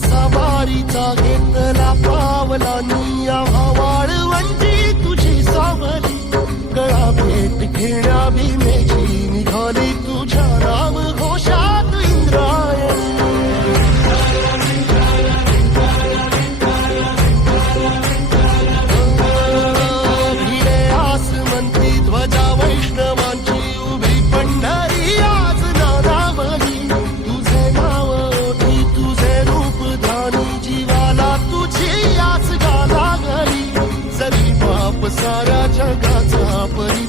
सवारीचा घेतला पावला निया वाळवंटी तुझी सावली गळा भेट घेण्या भीमेची निघाली तुझ्या राम घोषात इंद्रायणी भिडे आसमंती ध्वजा वैष्णवांची उभी पंढरी आज नानावली तुझे नाव ओठी तुझे रूप धानी जीवाला तुझी याच गाला घरी जरी बाप साऱ्या जगाचा परी